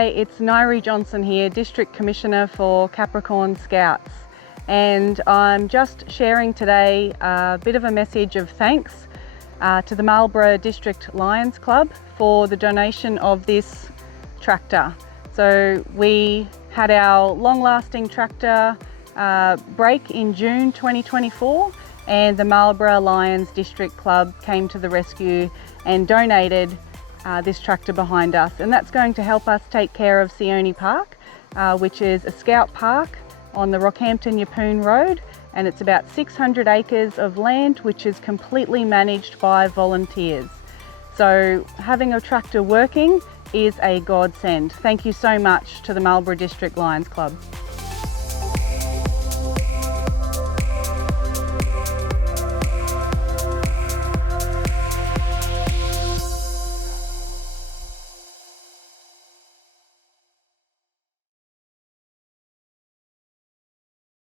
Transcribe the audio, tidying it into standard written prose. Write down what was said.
G'day, it's Nairi Johnson here, District Commissioner for Capricorn Scouts, and I'm just sharing today a bit of a message of thanks to the Marlborough District Lions Club for the donation of this tractor. So we had our long-lasting tractor break in June 2024, and the Marlborough Lions District Club came to the rescue and donated this tractor behind us, and that's going to help us take care of Sione Park, which is a scout park on the Rockhampton Yeppoon Road, and it's about 600 acres of land which is completely managed by volunteers. So having a tractor working is a godsend. Thank you so much to the Marlborough District Lions Club.